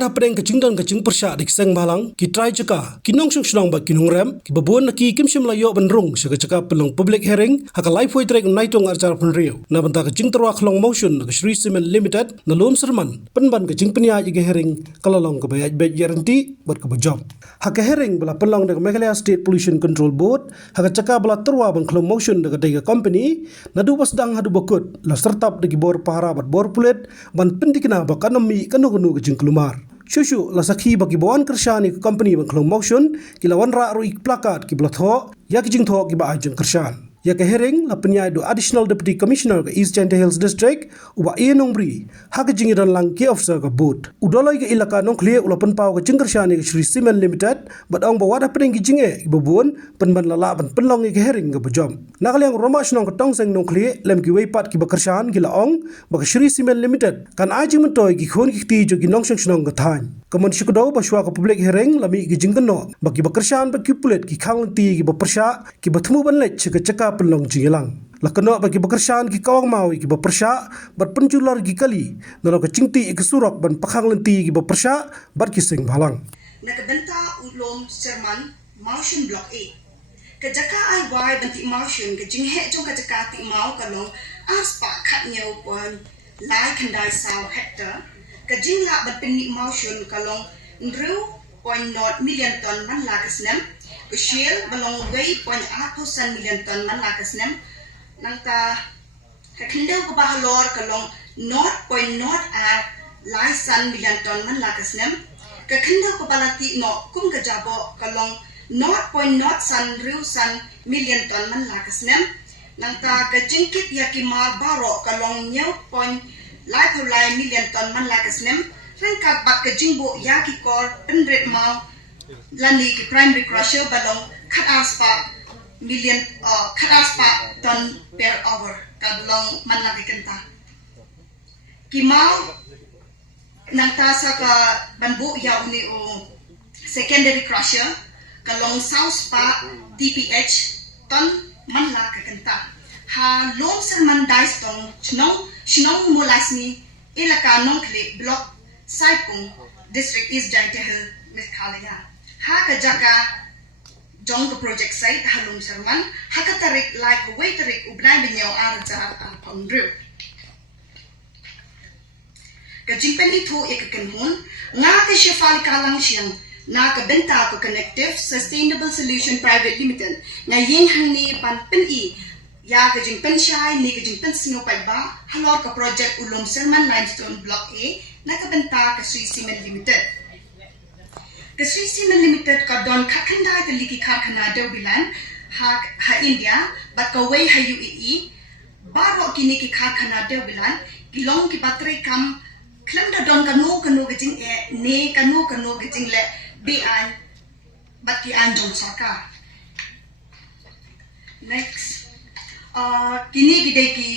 Bawat hapeng kacing dan kacing persya di kiseng balang, ki try ceka, ki nong syong ba ki nong rem, ki babon na ki kim syam layo benrung, sya ceka pelong public hearing, haka live way trek naitong arcar penriu. Na banta kacing terwak long motion ke Sri Cement Limited, na lom serman, penban kacing penya ige hearing, kalalong ke bayaj bed guarantee, buat ke bejom. Haka hearing bela pelong dengan Meghalaya State Pollution Control Board, haka ceka bela terwa bang long motion dengan tiga company, na du dang hadu bakut, la sertap degi bor pahara bat bor pulet, ban pendikina bakanomi kanu kacing kelumar. Shushu la sakhi bagi bawan kersyani ke company bang kelong motion kila wan ra ro ik plakat ki blatho ya ki jing tho ki ba ajeng kersyan ya ke hereng la penyai do additional deputy commissioner ke East Chantay Hills district uba e nongbri ha ke jing ran lang ke officer ke boot udoloi ke ilaka nong khle ula pen pau ke jing kersyani ke Sri Cement Limited badang bawa da pedeng ki jinge ibobon penban la la ban penlong ke hereng ke bejom nakaliang roma snong ke tong seng nong khle lem ki weipat ki bakersyan ki la ong ba Sri Cement Limited kan ajing mentoi ki khon ki ti jo ki nong snong ke than Kemen syukudau baswa ke public hearing lami ki jingkeno bagi bakersyan bagi pulet ki khang ti ki bapersya ki bertemu banlet ceka pelong jingelang lakeno bagi bakersyan ki kawang mawi ki bapersya bat penjular ki kali nalo ke cingti ki surak ban pakhang lenti ki bapersya bat ki sing balang nakabenta ulom serman motion block A kejaka ai wai banti motion ke jinghe jong kejaka ti mau kalong aspa khat nyau pon lai khandai saw hectare kajing la bat penni motion kalong ndru point not million ton man lakasnem shell balong way point 8% million ton man lakasnem nangta kakindau ko bahalor kalong not point not lai san million ton man lakasnem kakindau ko balati no kum kajabo kalong not point not san riu san million ton man lakasnem nangta kajingkit yakima baro kalong nyau point lai million ton man lakasnem rangkat bak ke jingbo yaki kor penret mau lani ki primary crusher balong kat aspa million kat aspa ton per hour kadlong man laki kenta ki mau nangtasa ka banbu ya uni o secondary crusher kalong south pa TPH ton man laki kenta ha long serman dais tong chnong mulasni ilaka nongkle block saipung district East Chantay Hills Meghalaya ha ka jaka jong the project site halum serman ha ka tarik like way tarik ubnai binyaw arjar pangru ka jingpen itu ikakenhun nga ka shifal kalang siyang na ka benta ko connective sustainable solution private limited nga yin hangni pan pen ya kajing pensyai ni kajing pensino pa ba halor ka project ulom serman limestone block A nakabenta ka Sri Cement Limited ka Sri Cement Limited ka don kakanda ka liki karkhana daw bilan ha India bat ka way ha UAE baro kini ki karkhana daw bilan gilong ki battery kam klamda don kanu kajing ne kanu kajing le bian bat ki anjong sarkar next kini gede ki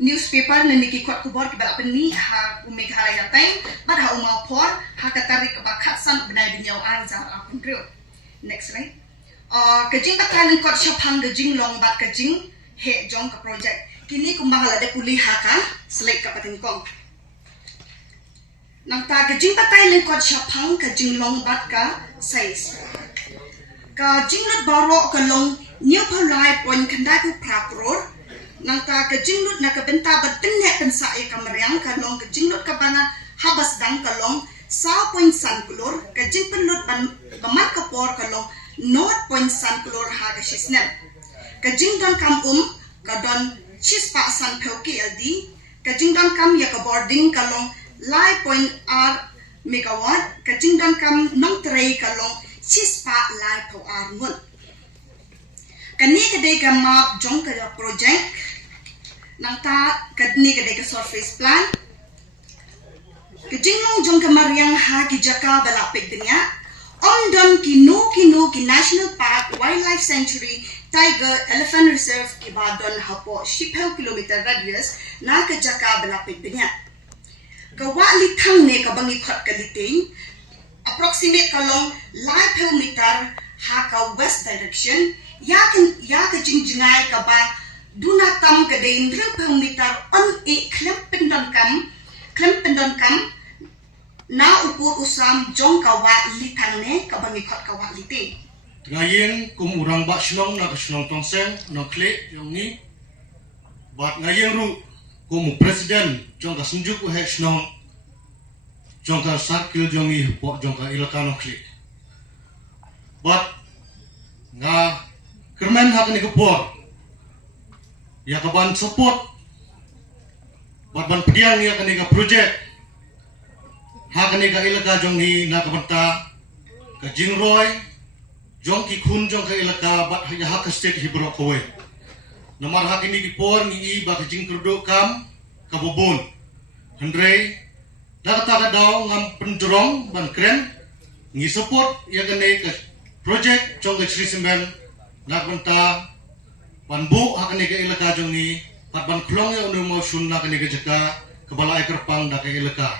newspaper na niki kwat kubor ki bala penni ha Meghalaya time bad ha umau por ha katari ka bakhat san benai binyaw arjar apun rio next right kajing bakanin kwat shapang kajing long bat kajing he jong ka project kini kumbangala de puli ha ka select ka patin kong nang ta kajing bakanin kwat shapang kajing long bat ka size kajing lut baro ka long new polai point kandaku prakror nangta ka jingnut na kabenta bat pinne pensa e kamariang kalong ka jingnut ka bana habas dang kalong sa point san kulor ka jingpenlut ban bamat ka por kalong not point san kulor ha ka shisnem ka jingdon kam ka don chispa san phauki aldi ka jingdon kam ya ka boarding kalong lai point r megawatt ka jingdon kam nong trei kalong chispa lai phau ar ngun kani kadai ka map jong ka project nangta kadni kadai ka surface plan kajinglong jong ka mariang ha ki jaka balapit dunya ondon kino ki national park wildlife sanctuary tiger elephant reserve ki badon hapo 10 kilometer radius na ka jaka balapit dunya ka wali thang ne ka bangi khat kaliting approximate kalong 5 meter ha ka west direction ya ka jingjingai ka ba duna tam ka dein 5 meter on e klem pendon kam Na upur usam jong kawa litang ne kabangikot kawa lite. Ngayeng kum urang bak shlong na shlong tongseng na kle yang ni bat ngayeng ru kum presiden jong ka sunjuk u he shlong jong ka sarkil jong i po jong ka ilaka na kle bat nga kermen hak ni kepor ya ka ban support bat ban pediang ya ka ni ka project hak ni ka ilaka jong ni na ka banta ka jingroy jong ki khun jong ka ilaka bat ya hak state hibro kowe namar hak ini dipor ni i ba jing kerdo kam ka bobon hendrei da ta daw ngam penjorong ban kren ngi support ya gane ka project jong ka Sri Simben na banta ban bu hak ni ka ilaka jong ni pat ban klong ya unu mau sun na ka ni ka jaka ka balai kerpang da ka ilaka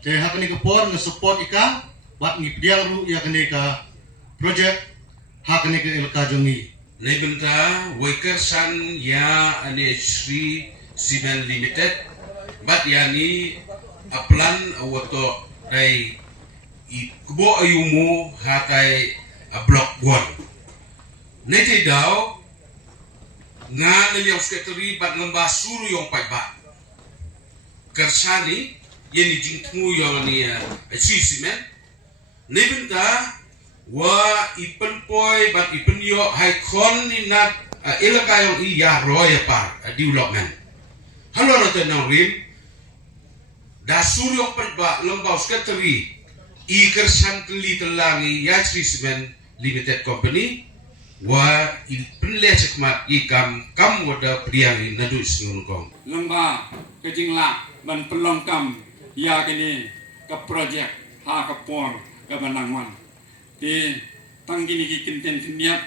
te hak ni ka por ngi support ika bat ngi pediang ru ya gane ka project hak ni ke ilka jongi Nebenta Wakersan ya ane Sri Simen Limited bat yani aplan awoto dai kubo ayumu hakai blok 1 nete daw nga niliyaw sekretary bat lembah suru yung paibat kersani yeni jingtmu yung ni Sri Simen nebenta wa ipen poi bat ipen yo hai kon ni nat ilaka yang i ya roy par development halo na tenang rim da suryo perba lembau sekretary i kersan teli telangi ya Sri Simen Limited Company wa ipen le sekmat i kam wada priang nadu sungun kong lembah kejingla ban pelong kam ya kini ke projek ha ke por ke banangwan di tanggini ki kinten kiniat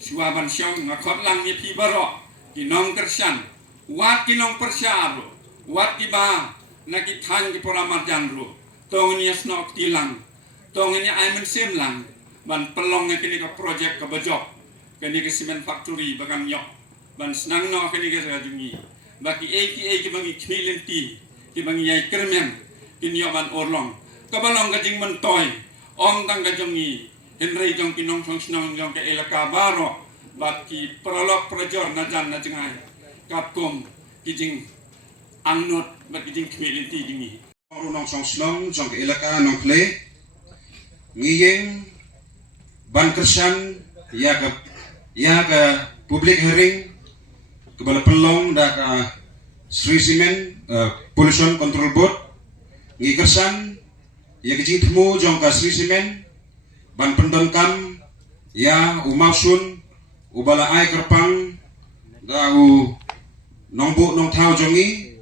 suaban syong ngakot lang ni pi baro kinong kersan wat kinong persyaro wat ki ba na ki than ki poramat janro tong ni snok tilang tong ni ai men sem lang ban pelong ni kini ka projek ka bajok kini ke cement factory bakan yok ban senang no kini ke rajungi baki ki bangi kmilenti ki bangi ai kermen kini yo ban orlong ka balong ka jing mentoy Ong tang kajongi Henry jong kinong song sinong jong ke elaka baro bat ki prolog projor na jan na jengai kapkom kijing angnot bat kijing kmeliti jingi nong song sinong jong ke elaka nong kle ngiyeng ban kersan ya ke public hearing ke bala pelong da ka Sri Simen Pollution Control Board ngi kersan ya kejing temu jong ka Sri Simen ban pendongkam ya umausun ubala ai kerpang da u nongbu nong thau jongi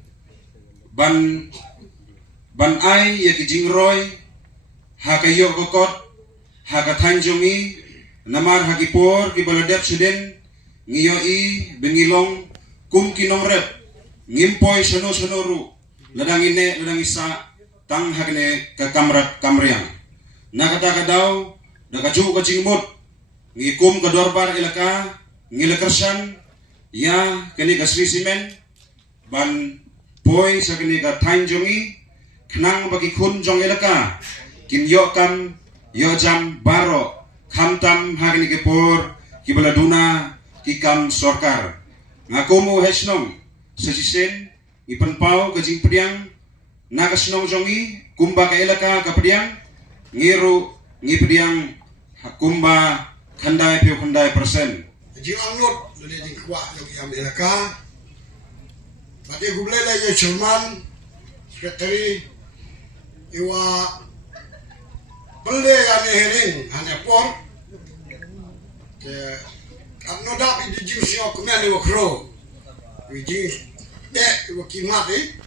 ban ai ya kejing roy ha ka yo kokot ha ka than jongi namar ha ki por ki bala dep suden ngiyo i bengilong kum kinong rep ngimpoy sono ru ladang isa tang hakne ka kamriang nakata daw dakaju ka jingmut ngikum ka dorbar ilaka ngilakersan ya kini ka Sri Simen ban poi sa kini ka tanjongi knang bagi kun jong ilaka kin yo kam yo jam baro khamtam hakni ke por kibala duna kikam sorkar ngakumu hesnom sesisen ipan pau ka jing pediang nagasnong jongi kumba ka ilaka ka pediang ngiru ngi pediang kumba khandai pe khandai persen jing angnot le jing kwa yo yam ilaka bati guble le ye chairman secretary iwa belde ane hering hanya por ke anodap di jing sio kumani wa kro wi jing de wa kimati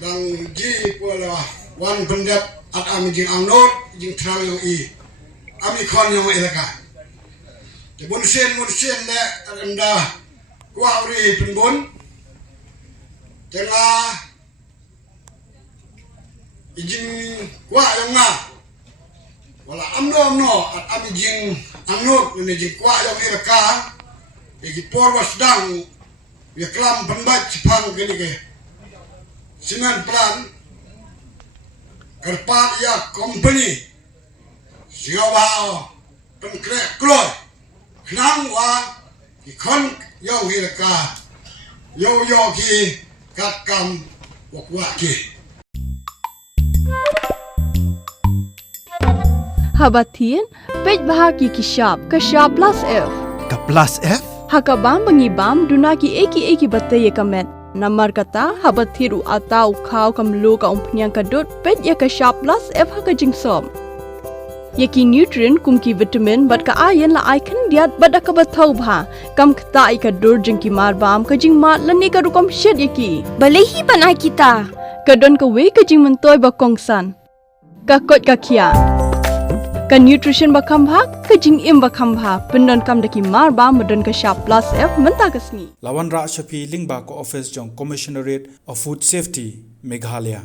dan ji pola wan pendap at ami jing angnot jing trang yang i ami kon yang ilaka te bunsen le anda kwa uri penbon tengah jing kwa yang na wala amno at ami jing angnot ni jing kwa yang ilaka igi por wasdang ya klam penbat cipang gini ke sinan plan kerpat ya company siapa pengkrek kloy kenang wa ikon yo hilaka yo ki kakam wakwaki Habatin, pej bahagi kishap, kashap plus F. Ka plus F? Hakabam bangibam dunaki eki bataya kamet. Namar kata habathiru atau kau kamlu ka umpnyang kadut pej ya kashap plus F haka jingsom. Yaki nutrient kumki vitamin bat ka ayan la icon diat bat ka bathau bha. Kam kata ika dur jingki marbam ka jing mat lani ka rukom shed yaki. Balehi panai kita. Kadon ka we ka jing mentoy ba kongsan. Ka kot ka kia. Ka nutrition bakam bha ka jing im bakam bha pendon kam daki mar ba medon ka sharp plus F menta kasni Lawan Ra Shafi Lingba ko office jong Commissionerate of Food Safety Meghalaya